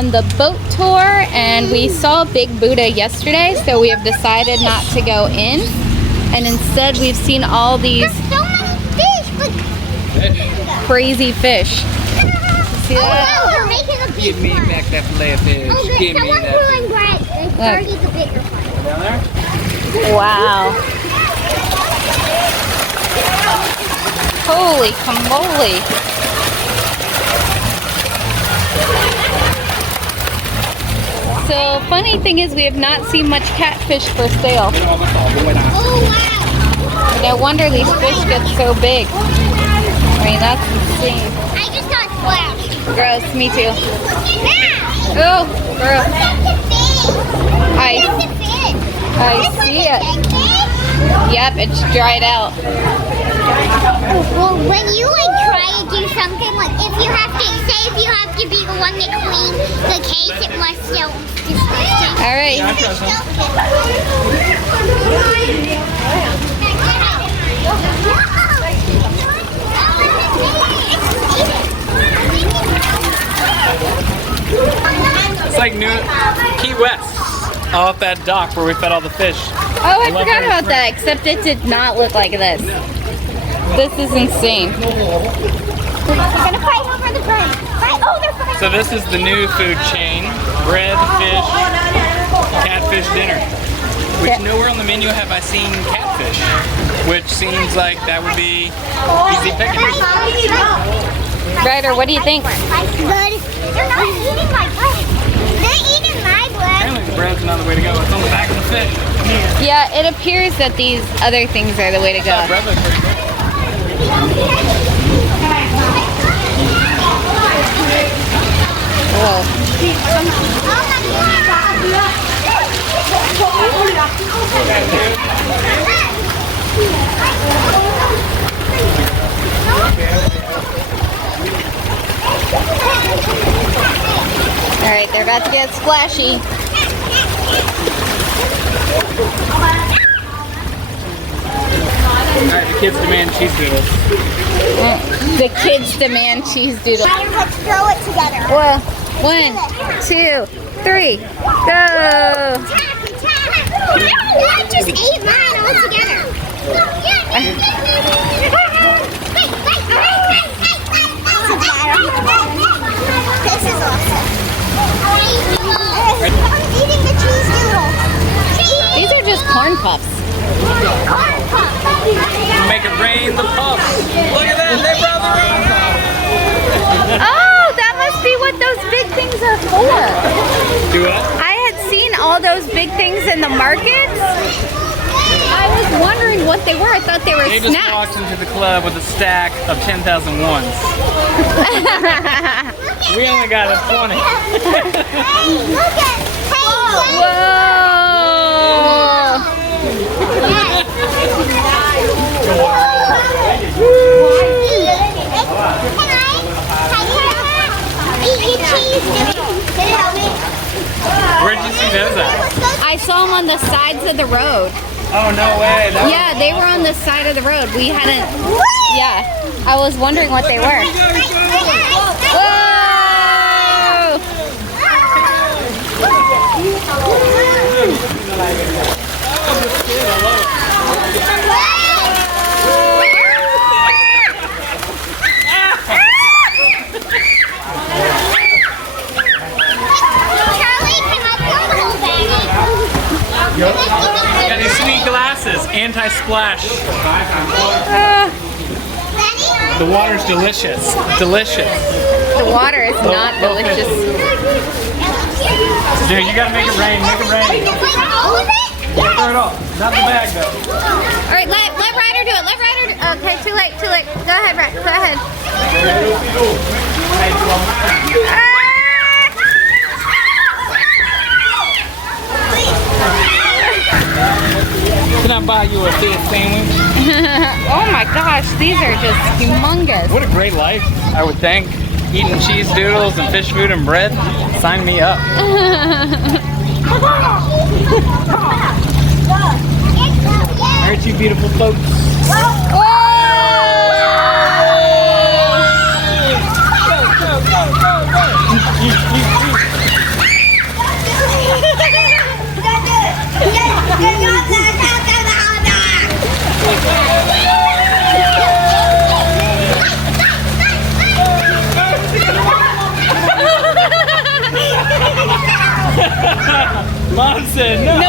on the boat tour, and we saw Big Buddha yesterday, so we have decided not to go in. And instead, we've seen all these crazy fish. See that? Oh, we're making a big Give me back that fillet of fish. Oh, Give me someone's that pulling fish. bread. It's the bigger one. Down there? Wow. Holy camole. So, funny thing is, we have not seen much catfish for sale. Oh, wow. No wonder these fish get so big. I mean, that's insane. I just got splashed. Gross, me too. Yeah. Oh, gross. I see it. Yep, it's dried out. Well, when you try to do something, if you have to be the one that clean the case, it must still disgusting. All right. It's like New Key West, off that dock where we fed all the fish. Oh, I forgot about that, except it did not look like this. This is insane. We're gonna fight over the bread. Oh, they're fighting. So this is the new food chain, bread, fish, catfish dinner. Which nowhere on the menu have I seen catfish, which seems like that would be easy picking. Ryder, what do you think? Good. They're not eating my bread. They're eating my bread. Apparently the bread's not the way to go. It's on the back of the fish. Yeah, it appears that these other things are the way to go. Bread looks pretty good. Whoa. All right, they're about to get splashy. Alright, the kids demand cheese doodles. The kids demand cheese doodle. Let's throw it together. Well, 1, 2, 3, go! I just ate mine all together. This is awesome. I'm eating the cheese doodle. These are just corn puffs. Corn puff. Make it rain the puffs. Look at that, they brought the rain. Oh, that must be what those big things are for. Do what? I had seen all those big things in the markets. I was wondering what they were. I thought they were They just snacks. walked into the club with a stack of 10,000 ones. We only got a 20. Hey, look at. Hey, eat your cheese doodle. Can you help me? Where'd you see those at? I saw them on the sides of the road. Oh, no way. That Yeah, they were on the side of the road. We hadn't. Yeah, I was wondering what they were. Whoa! Got these sweet glasses, anti-splash. The water's delicious. Delicious. The water is not delicious. Dude, you gotta make it rain. Make it rain. Yeah, throw it all. Not the bag though. All right, let Ryder do it. Let Ryder do it. Okay, too late, too late. Go ahead, Ryder. Go ahead. Can I buy you a fish sandwich? Oh my gosh, these are just humongous. What a great life, I would think. Eating cheese doodles and fish food and bread. Sign me up. Aren't you beautiful folks? Whoa! said no.